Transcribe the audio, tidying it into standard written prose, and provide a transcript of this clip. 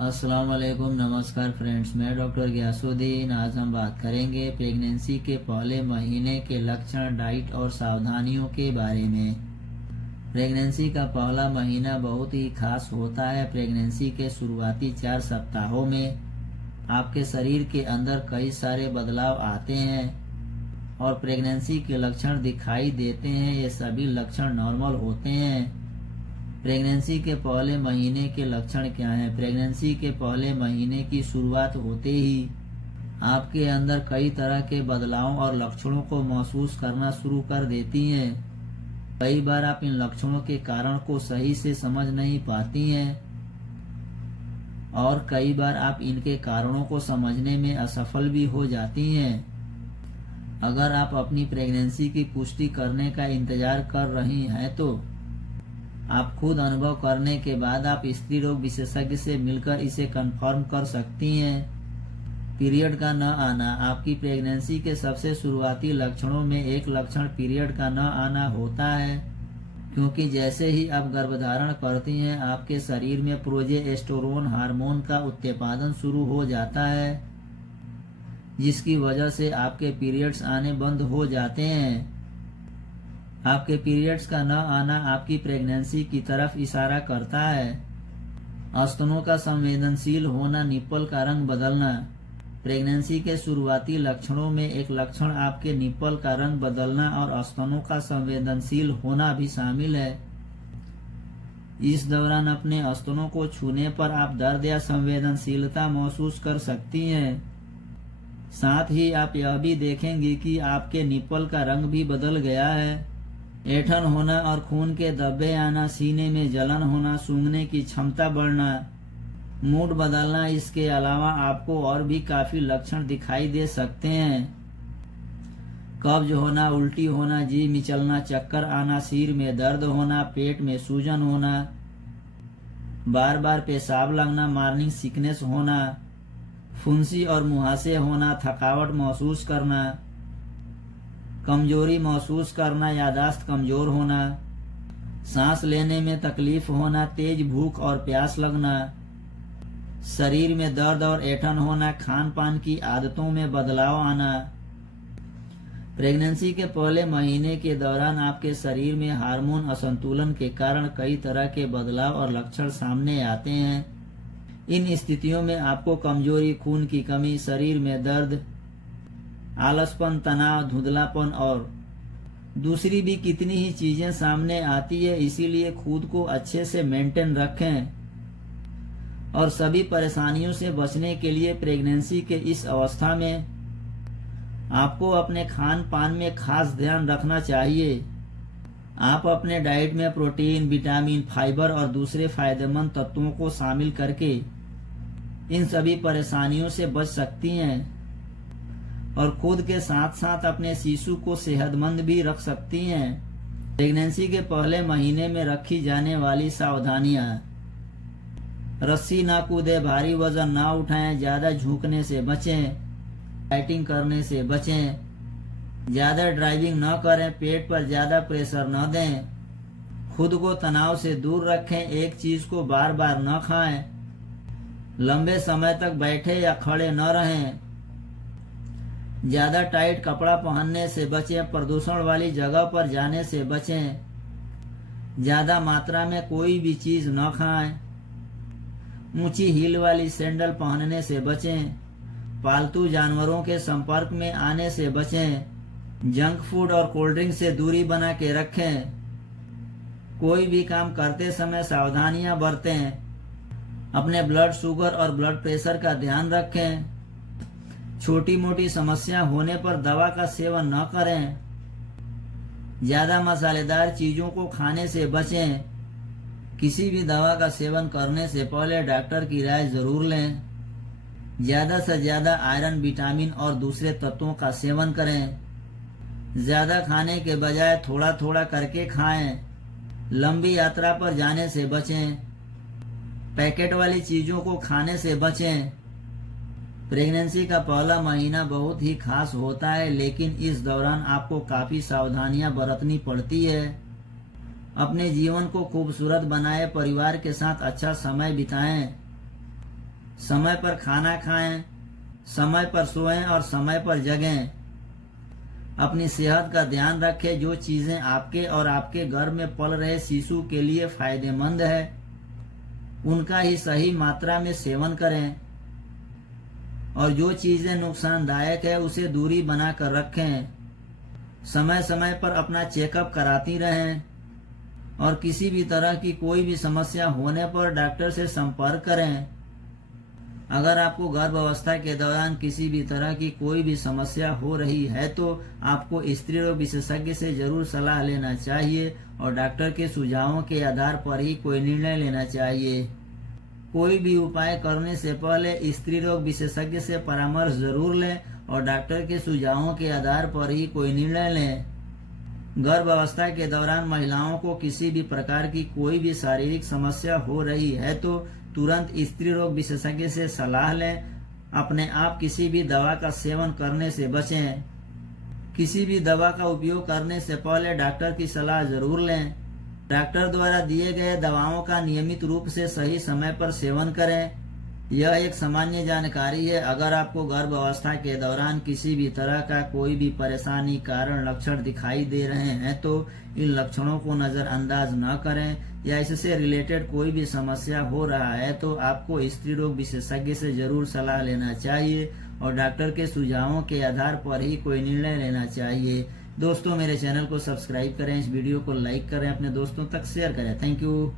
अस्सलाम वालेकुम, नमस्कार फ्रेंड्स। मैं डॉक्टर गयासुद्दीन। आज हम बात करेंगे प्रेगनेंसी के पहले महीने के लक्षण, डाइट और सावधानियों के बारे में। प्रेगनेंसी का पहला महीना बहुत ही खास होता है। प्रेगनेंसी के शुरुआती 4 सप्ताहों में आपके शरीर के अंदर कई सारे बदलाव आते हैं और प्रेगनेंसी के लक्षण दिखाई देते हैं। ये सभी लक्षण नॉर्मल होते हैं। प्रेगनेंसी के पहले महीने के लक्षण क्या हैं? प्रेगनेंसी के पहले महीने की शुरुआत होते ही आपके अंदर कई तरह के बदलावों और लक्षणों को महसूस करना शुरू कर देती हैं। कई बार आप इन लक्षणों के कारण को सही से समझ नहीं पाती हैं और कई बार आप इनके कारणों को समझने में असफल भी हो जाती हैं। अगर आप अपनी प्रेगनेंसी की पुष्टि करने का इंतजार कर रही हैं तो आप खुद अनुभव करने के बाद आप स्त्री रोग विशेषज्ञ से मिलकर इसे कंफर्म कर सकती हैं। पीरियड का न आना आपकी प्रेगनेंसी के सबसे शुरुआती लक्षणों में एक लक्षण पीरियड का न आना होता है, क्योंकि जैसे ही आप गर्भधारण करती हैं आपके शरीर में प्रोजेस्टेरोन हार्मोन का उत्पादन शुरू हो जाता है, जिसकी वजह से आपके पीरियड्स आने बंद हो जाते हैं। आपके पीरियड्स का न आना आपकी प्रेगनेंसी की तरफ इशारा करता है। स्तनों का संवेदनशील होना, निप्पल का रंग बदलना। प्रेगनेंसी के शुरुआती लक्षणों में एक लक्षण आपके निप्पल का रंग बदलना और स्तनों का संवेदनशील होना भी शामिल है। इस दौरान अपने स्तनों को छूने पर आप दर्द या संवेदनशीलता महसूस कर सकती हैं। साथ ही आप यह भी देखेंगी कि आपके निप्पल का रंग भी बदल गया है। ऐंठन होना और खून के धब्बे आना, सीने में जलन होना, सूंघने की क्षमता बढ़ना, मूड बदलना। इसके अलावा आपको और भी काफी लक्षण दिखाई दे सकते हैं। कब्ज होना, उल्टी होना, जी मिचलना, चक्कर आना, सिर में दर्द होना, पेट में सूजन होना, बार बार पेशाब लगना, मॉर्निंग सिकनेस होना, फुंसी और मुहासे होना, थकावट महसूस करना, कमजोरी महसूस करना, यादाश्त कमजोर होना, सांस लेने में तकलीफ होना, तेज भूख और प्यास लगना, शरीर में दर्द और ऐंठन होना, खान पान की आदतों में बदलाव आना। प्रेगनेंसी के पहले महीने के दौरान आपके शरीर में हार्मोन असंतुलन के कारण कई तरह के बदलाव और लक्षण सामने आते हैं। इन स्थितियों में आपको कमजोरी, खून की कमी, शरीर में दर्द, आलसपन, तनाव, धुंधलापन और दूसरी भी कितनी ही चीजें सामने आती है। इसीलिए खुद को अच्छे से मेंटेन रखें और सभी परेशानियों से बचने के लिए प्रेगनेंसी के इस अवस्था में आपको अपने खान पान में खास ध्यान रखना चाहिए। आप अपने डाइट में प्रोटीन, विटामिन, फाइबर और दूसरे फायदेमंद तत्वों को शामिल करके इन सभी परेशानियों से बच सकती हैं और खुद के साथ साथ अपने शिशु को सेहतमंद भी रख सकती हैं। प्रेगनेंसी के पहले महीने में रखी जाने वाली सावधानियां: रस्सी ना कूदे, भारी वजन ना उठाएं, ज्यादा झुकने से बचें, डाइटिंग करने से बचें, ज्यादा ड्राइविंग न करें, पेट पर ज्यादा प्रेशर न दें, खुद को तनाव से दूर रखें, एक चीज को बार बार न खाएं, लंबे समय तक बैठे या खड़े न रहें, ज्यादा टाइट कपड़ा पहनने से बचें, प्रदूषण वाली जगह पर जाने से बचें, ज्यादा मात्रा में कोई भी चीज न खाएं, ऊंची हील वाली सैंडल पहनने से बचें, पालतू जानवरों के संपर्क में आने से बचें, जंक फूड और कोल्ड ड्रिंक से दूरी बना के रखें, कोई भी काम करते समय सावधानियां बरतें, अपने ब्लड शुगर और ब्लड प्रेशर का ध्यान रखें, छोटी मोटी समस्या होने पर दवा का सेवन न करें, ज्यादा मसालेदार चीजों को खाने से बचें, किसी भी दवा का सेवन करने से पहले डॉक्टर की राय जरूर लें, ज्यादा से ज्यादा आयरन, विटामिन और दूसरे तत्वों का सेवन करें, ज्यादा खाने के बजाय थोड़ा थोड़ा करके खाएं, लंबी यात्रा पर जाने से बचें, पैकेट वाली चीजों को खाने से बचें। प्रेगनेंसी का पहला महीना बहुत ही खास होता है, लेकिन इस दौरान आपको काफी सावधानियां बरतनी पड़ती है। अपने जीवन को खूबसूरत बनाए, परिवार के साथ अच्छा समय बिताएं। समय पर खाना खाएं, समय पर सोएं और समय पर जगें। अपनी सेहत का ध्यान रखें। जो चीजें आपके और आपके घर में पल रहे शिशु के लिए फायदेमंद है उनका ही सही मात्रा में सेवन करें और जो चीजें नुकसानदायक है उसे दूरी बनाकर रखें। समय समय पर अपना चेकअप कराती रहें और किसी भी तरह की कोई भी समस्या होने पर डॉक्टर से संपर्क करें। अगर आपको गर्भावस्था के दौरान किसी भी तरह की कोई भी समस्या हो रही है तो आपको स्त्री रोग विशेषज्ञ से जरूर सलाह लेना चाहिए और डॉक्टर के सुझावों के आधार पर ही कोई निर्णय लेना चाहिए। कोई भी उपाय करने से पहले स्त्री रोग विशेषज्ञ से परामर्श जरूर लें और डॉक्टर के सुझावों के आधार पर ही कोई निर्णय लें। गर्भावस्था के दौरान महिलाओं को किसी भी प्रकार की कोई भी शारीरिक समस्या हो रही है तो तुरंत स्त्री रोग विशेषज्ञ से सलाह लें। अपने आप किसी भी दवा का सेवन करने से बचें। किसी भी दवा का उपयोग करने से पहले डॉक्टर की सलाह जरूर लें। डॉक्टर द्वारा दिए गए दवाओं का नियमित रूप से सही समय पर सेवन करें। यह एक सामान्य जानकारी है। अगर आपको गर्भावस्था के दौरान किसी भी तरह का कोई भी परेशानी कारण लक्षण दिखाई दे रहे हैं तो इन लक्षणों को नजरअंदाज न करें या इससे रिलेटेड कोई भी समस्या हो रहा है तो आपको स्त्री रोग विशेषज्ञ से जरूर सलाह लेना चाहिए और डॉक्टर के सुझावों के आधार पर ही कोई निर्णय लेना चाहिए। दोस्तों, मेरे चैनल को सब्सक्राइब करें, इस वीडियो को लाइक करें, अपने दोस्तों तक शेयर करें। Thank you.